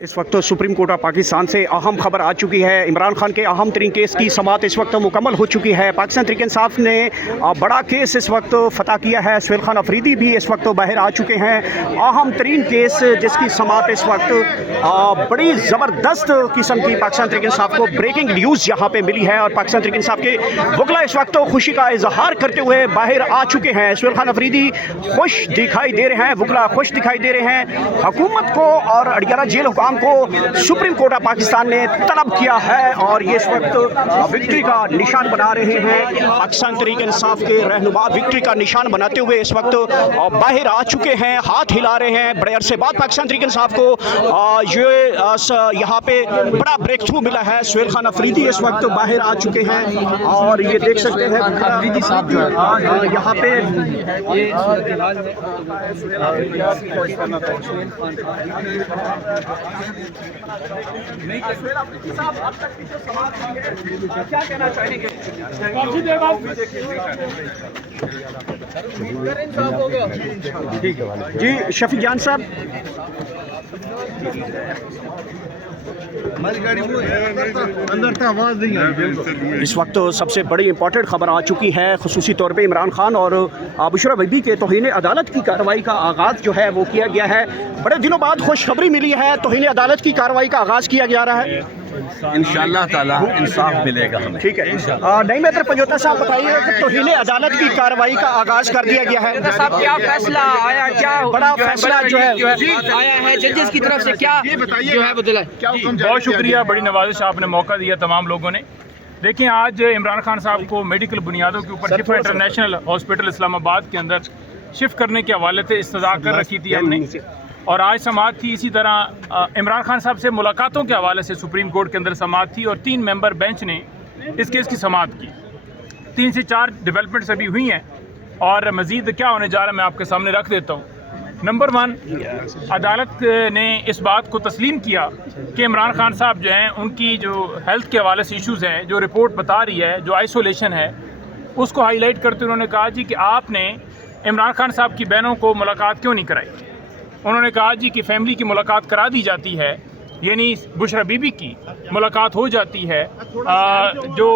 इस वक्त supreme court of Pakistan से अहम खबर आ चुकी है। इमरान खान के अहम तरीन केस की समाअत इस वक्त मुकम्मल हो चुकी है। पाकिस्तान तहरीक इंसाफ ने बड़ा केस इस वक्त फतह किया है। सुहेल खान अफरीदी भी इस वक्त बाहर आ चुके हैं। अहम तरीन केस जिसकी समाअत इस वक्त बड़ी ज़बरदस्त किस्म की पाकिस्तान तहरीक इंसाफ को ब्रेकिंग न्यूज़ यहाँ पे मिली है और पाकिस्तान तहरीक इंसाफ के वकला इस वक्त खुशी का इजहार करते हुए बाहर आ चुके हैं। सुहेल खान अफरीदी खुश दिखाई दे रहे हैं, वकला खुश दिखाई दे रहे हैं। हुकूमत को और अडियाला जेल हुकाम को सुप्रीम कोर्ट ऑफ पाकिस्तान ने तलब किया है और ये इस वक्त विक्ट्री का निशान बना रहे हैं। पाकिस्तान तहरीक इंसाफ के रहनुमा विक्ट्री का निशान बनाते हुए इस वक्त बाहर आ चुके हैं, हाथ हिला रहे हैं। बड़े अरसे बाद पाकिस्तान तहरीक इंसाफ को यहाँ पे बड़ा ब्रेक थ्रू मिला है। सुहेल खान अफरीदी इस वक्त बाहर आ चुके हैं और ये देख सकते हैं अफरीदी साहब जो है यहाँ पे क्या कहना चाहेंगे? जी शफी जान साहब, इस वक्त सबसे बड़ी इंपॉर्टेंट खबर आ चुकी है। खुसूसी तौर पे इमरान खान और बुशरा बीबी के तौहीन अदालत की कार्रवाई का आगाज़ जो है वो किया गया है। बड़े दिनों बाद खुशखबरी मिली है, तौहीन अदालत की कार्रवाई का आगाज़ किया जा रहा है। इंशाअल्लाह ताला इंसाफ मिलेगा हमें। ठीक है। नहीं मैं पंजोता साहब बताइए कि तौहीन अदालत की कार्रवाई का आगाज़ कर दिया गया है। साहब क्या फैसला आया, क्या बड़ा फैसला जो है आया है जजेस की तरफ से, क्या जो है बदला? बहुत शुक्रिया, बड़ी नवाजिश आपने मौका दिया तमाम लोगों ने। देखिए आज इमरान खान साहब को मेडिकल बुनियादों के ऊपर शिफा इंटरनेशनल हॉस्पिटल इस्लामाबाद के अंदर शिफ्ट करने के हवाले से इस्तदा कर रखी थी हमने और आज समाअत थी। इसी तरह इमरान खान साहब से मुलाकातों के हवाले से सुप्रीम कोर्ट के अंदर समाअत थी और 3 मेंबर बेंच ने इस केस की समाअत की। 3 से 4 डेवलपमेंट्स अभी हुई हैं और मज़ीद क्या होने जा रहा है मैं आपके सामने रख देता हूँ। नंबर 1, अदालत ने इस बात को तस्लीम किया कि इमरान खान साहब जो हैं उनकी जो हेल्थ के हवाले से इशूज़ हैं, जो रिपोर्ट बता रही है, जो आइसोलेशन है, उसको हाईलाइट करते उन्होंने कहा जी कि आपने इमरान खान साहब की बहनों को मुलाकात क्यों नहीं कराई। उन्होंने कहा जी कि फैमिली की मुलाकात करा दी जाती है, यानी बुशरा बीबी की मुलाकात हो जाती है जो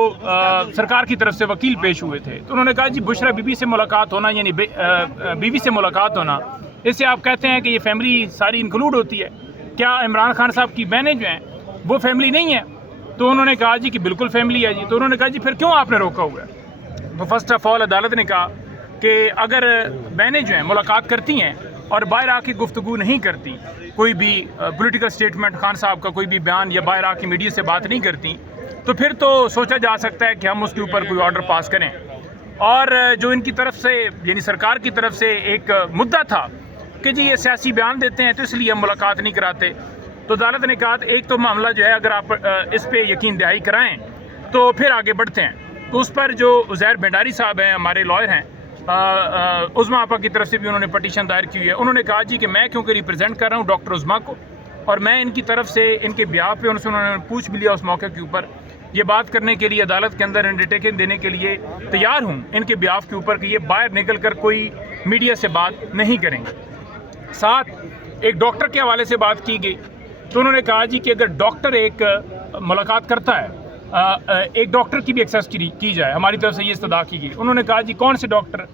सरकार की तरफ से वकील पेश हुए थे। तो उन्होंने कहा जी बुशरा बीबी से मुलाकात होना यानी बीबी से मुलाकात होना, इससे आप कहते हैं कि ये फैमिली सारी इंक्लूड होती है, क्या इमरान खान साहब की बहनें जो हैं वो फैमिली नहीं है? तो उन्होंने कहा जी कि बिल्कुल फैमिली है जी। तो उन्होंने कहा जी फिर क्यों आपने रोका हुआ है? तो फर्स्ट ऑफ ऑल अदालत ने कहा कि अगर बहनें जो हैं मुलाकात करती हैं और बाहर आके गुफ्तगू नहीं करती, कोई भी पॉलिटिकल स्टेटमेंट खान साहब का कोई भी बयान या बाहर आके मीडिया से बात नहीं करती, तो फिर तो सोचा जा सकता है कि हम उसके ऊपर कोई ऑर्डर पास करें। और जो इनकी तरफ से यानी सरकार की तरफ से एक मुद्दा था कि जी ये सियासी बयान देते हैं तो इसलिए हम मुलाकात नहीं कराते, तो अदालत ने कहा एक तो मामला जो है अगर आप इस पर यकीन दहाई कराएँ तो फिर आगे बढ़ते हैं। तो उस पर जो उज़ैर भंडारी साहब हैं, हमारे लॉयर हैं, उज़मा आपा की तरफ से भी उन्होंने पटिशन दायर की है। उन्होंने कहा जी कि मैं क्योंकि रिप्रेजेंट कर रहा हूँ डॉक्टर उज़मा को और मैं इनकी तरफ से इनके ब्याह पे उन्होंने पूछ भी लिया उस मौके के ऊपर, ये बात करने के लिए अदालत के अंदर अंडरटेकिंग देने के लिए तैयार हूँ इनके ब्याह के ऊपर कि ये बाहर निकल कर कोई मीडिया से बात नहीं करेंगे। साथ एक डॉक्टर के हवाले से बात की गई, तो उन्होंने कहा जी कि अगर डॉक्टर एक मुलाकात करता है, एक डॉक्टर की भी एक्सेस की जाए, हमारी तरफ से ये इस्तदा की गई। उन्होंने कहा जी कौन से डॉक्टर?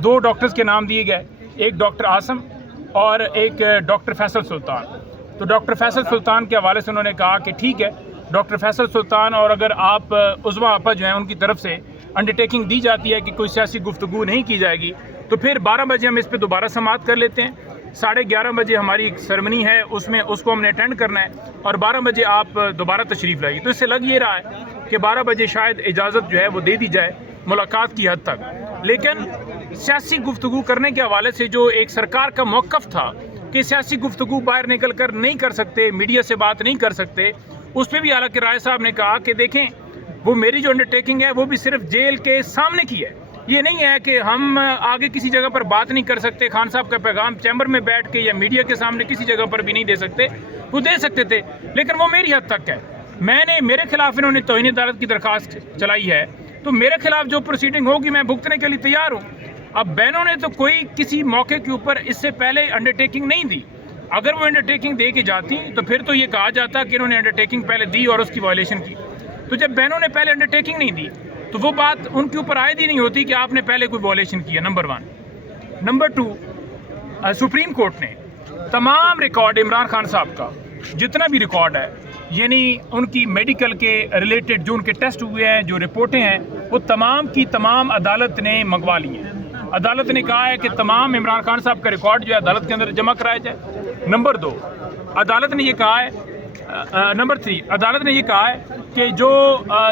2 डॉक्टर्स के नाम दिए गए, एक डॉक्टर आसम और एक डॉक्टर फैसल सुल्तान। तो डॉक्टर फैसल सुल्तान के हवाले से उन्होंने कहा कि ठीक है डॉक्टर फैसल सुल्तान, और अगर आप उज़मा आपा जो हैं उनकी तरफ से अंडरटेकिंग दी जाती है कि कोई सियासी गुफ्तगू नहीं की जाएगी, तो फिर 12 बजे हम इस पर दोबारा समाअत कर लेते हैं। 11:30 बजे हमारी एक सेरेमनी है, उसमें उसको हमने अटेंड करना है और 12 बजे आप दोबारा तशरीफ़ लाइए। तो इससे लग ये रहा है कि 12 बजे शायद इजाज़त जो है वो दे दी जाए मुलाकात की हद तक। लेकिन सियासी गुफ्तगू करने के हवाले से जो एक सरकार का मौक़िफ़ था कि सियासी गुफ्तगू बाहर निकल कर नहीं कर सकते, मीडिया से बात नहीं कर सकते, उस पर भी हालांकि राय साहब ने कहा कि देखें वो मेरी जो अंडरटेकिंग है वो भी सिर्फ जेल के सामने की है, ये नहीं है कि हम आगे किसी जगह पर बात नहीं कर सकते। खान साहब का पैगाम चैम्बर में बैठ के या मीडिया के सामने किसी जगह पर भी नहीं दे सकते, वो दे सकते थे लेकिन वो मेरी हद तक है। मेरे खिलाफ इन्होंने तौहीन अदालत की दरख्वास्त चलाई है, तो मेरे खिलाफ जो प्रोसीडिंग होगी मैं भुगतने के लिए तैयार हूँ। अब बहनों ने तो कोई किसी मौके के ऊपर इससे पहले अंडरटेकिंग नहीं दी, اگر وہ انڈرٹیکنگ دے کے جاتی تو پھر تو یہ کہا جاتا کہ انہوں نے انڈرٹیکنگ پہلے دی اور اس کی وائلیشن کی. تو جب بہنوں نے پہلے انڈرٹیکنگ نہیں دی تو وہ بات ان کے اوپر عائد ہی نہیں ہوتی کہ آپ نے پہلے کوئی وائلیشن کی ہے. نمبر 1. نمبر 2, سپریم کورٹ نے تمام ریکارڈ عمران خان صاحب کا جتنا بھی ریکارڈ ہے، یعنی ان کی میڈیکل کے ریلیٹڈ جو ان کے ٹیسٹ ہوئے ہیں، جو رپورٹیں ہیں، وہ تمام کی تمام عدالت نے منگوا لی ہیں. عدالت نے کہا ہے کہ تمام عمران خان صاحب کا ریکارڈ جو ہے عدالت کے اندر جمع کرایا جائے. نمبر 2, عدالت نے یہ کہا ہے نمبر 3 عدالت نے یہ کہا ہے کہ جو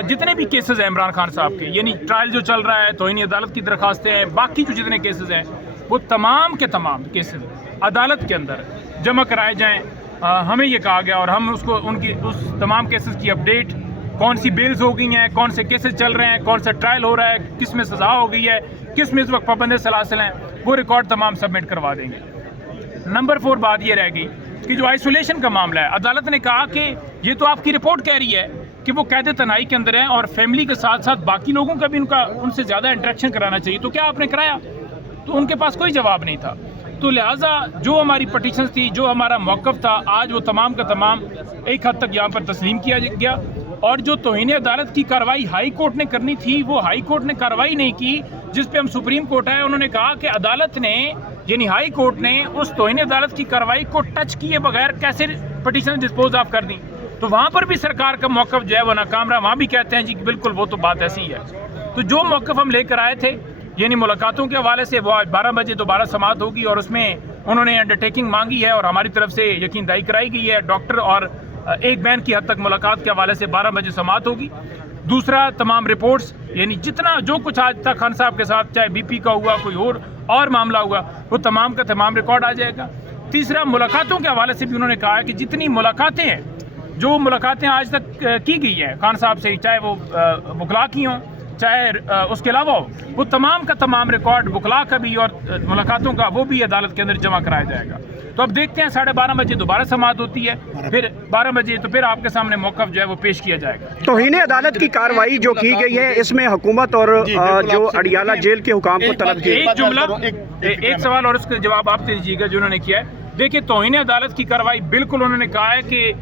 جتنے بھی کیسز ہیں عمران خان صاحب کے، یعنی ٹرائل جو چل رہا ہے، توہین عدالت کی درخواستیں ہیں، باقی جو جتنے کیسز ہیں وہ تمام کے تمام کیسز عدالت کے اندر جمع کرائے جائیں. ہمیں یہ کہا گیا اور ہم اس تمام کیسز کی اپڈیٹ، کون سی بیلز ہو گئی ہیں، کون سے کیسز چل رہے ہیں، کون سا ٹرائل ہو رہا ہے، کس میں سزا ہو گئی ہے، کس میں اس وقت پابند سلاسل ہیں، وہ ریکارڈ تمام سبمٹ کروا دیں گے. نمبر 4 بات یہ رہ گئی کہ جو آئسولیشن کا معاملہ ہے، عدالت نے کہا کہ یہ تو آپ کی رپورٹ کہہ رہی ہے کہ وہ قید تنہائی کے اندر ہیں اور فیملی کے ساتھ ساتھ باقی لوگوں کا بھی ان سے زیادہ انٹریکشن کرانا چاہیے، تو کیا آپ نے کرایا؟ تو ان کے پاس کوئی جواب نہیں تھا. تو لہٰذا جو ہماری پٹیشنز تھی، جو ہمارا موقف تھا، آج وہ تمام کا تمام ایک حد تک یہاں پر تسلیم کیا گیا. اور جو توہین عدالت کی کارروائی ہائی کورٹ نے کرنی تھی، وہ ہائی کورٹ نے کارروائی نہیں کی، جس پہ ہم سپریم کورٹ ہے. انہوں نے کہا کہ عدالت نے، یعنی ہائی کورٹ نے، اس توہین عدالت کی کارروائی کو ٹچ کیے بغیر کیسے پٹیشن ڈسپوز آف کر دیں. تو وہاں پر بھی سرکار کا موقف جو ہے وہ ناکام رہا. وہاں بھی کہتے ہیں جی بالکل وہ تو بات ایسی ہی ہے. تو جو موقف ہم لے کر آئے تھے، یعنی ملاقاتوں کے حوالے سے، وہ آج 12 بجے دوبارہ سماعت ہوگی اور اس میں انہوں نے انڈرٹیکنگ مانگی ہے اور ہماری طرف سے یقین دہی کرائی گئی ہے. ڈاکٹر اور ایک بہن کی حد تک ملاقات کے حوالے سے 12 بجے سماعت ہوگی. دوسرا، تمام رپورٹس، یعنی جتنا جو کچھ آج تک خان صاحب کے ساتھ، چاہے بی پی کا ہوا، کوئی اور معاملہ ہوا، وہ تمام کا تمام ریکارڈ آ جائے گا. تیسرا، ملاقاتوں کے حوالے سے بھی انہوں نے کہا ہے کہ جتنی ملاقاتیں ہیں، جو ملاقاتیں آج تک کی گئی ہیں خان صاحب سے، چاہے وہ وکلا کی ہوں، چاہے اس کے علاوہ ہو، وہ تمام کا تمام ریکارڈ وکلا کا بھی اور ملاقاتوں کا وہ بھی عدالت کے اندر جمع کرایا جائے گا. تو اب دیکھتے ہیں 12:30 بجے دوبارہ سماعت ہوتی ہے، پھر 12 بجے تو پھر آپ کے سامنے موقف جو ہے وہ پیش کیا جائے گا. توہین عدالت کی کارروائی جو کی گئی ہے، اس میں حکومت اور جو اڈیالہ جیل کے حکام کو طلب کیا. ایک جملہ، ایک سوال اور اس کا جواب آپ دیجیے گا جو انہوں نے کیا ہے. دیکھیں، توہین عدالت کی کارروائی بالکل انہوں نے کہا ہے کہ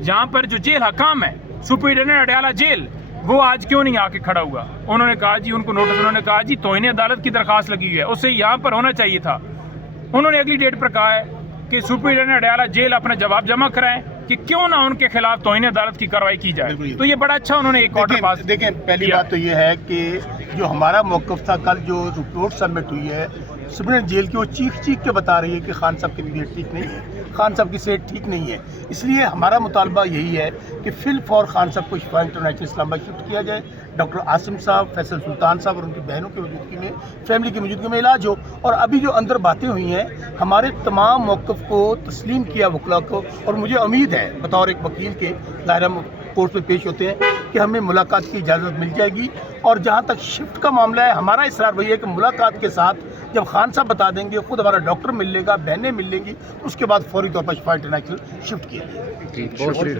جہاں پر جو جیل حکام ہے، سپرنٹینڈنٹ اڈیالہ جیل، وہ آج کیوں نہیں آ کے کھڑا ہوا؟ انہوں نے کہا جی، ان کو نوٹس، انہوں نے کہا جی توہین عدالت کی درخواست لگی ہوئی ہے، اس سے یہاں پر ہونا چاہیے تھا. انہوں نے اگلی ڈیٹ پر کہا ہے کہ سپرنٹینڈنٹ اڈیالہ جیل اپنا جواب جمع کرائیں کہ کیوں نہ ان کے خلاف توہین عدالت کی کارروائی کی جائے. تو یہ بڑا اچھا انہوں نے ایک آرڈر پاس. دیکھیں، پہلی بات تو یہ ہے کہ جو ہمارا موقف تھا، کل جو رپورٹ سبمٹ ہوئی ہے سپرنٹینڈنٹ جیل کی، وہ چیخ کے بتا رہی ہے کہ خان صاحب کی طبیعت ٹھیک نہیں ہے، خان صاحب کی صحت ٹھیک نہیں ہے. اس لیے ہمارا مطالبہ یہی ہے کہ فی الفور خان صاحب کو شفا انٹرنیشنل اسلام آباد شفٹ کیا جائے. ڈاکٹر عاصم صاحب، فیصل سلطان صاحب اور ان کی بہنوں کی موجودگی میں، فیملی کی موجودگی میں علاج ہو. اور ابھی جو اندر باتیں ہوئی ہیں، ہمارے تمام موقف کو تسلیم کیا وکلا کو، اور مجھے امید ہے بطور ایک وکیل کے، ظاہر ہم کورٹ میں پیش ہوتے ہیں، کہ ہمیں ملاقات کی اجازت مل جائے گی. اور جہاں تک شفٹ کا معاملہ ہے، ہمارا اصرار وہی ہے کہ ملاقات کے ساتھ جب خان صاحب بتا دیں گے، خود ہمارا ڈاکٹر مل لے گا، بہنیں مل لیں گی، اس کے بعد فوری طور پر شفا انٹرنیشنل شفٹ کیا جائے.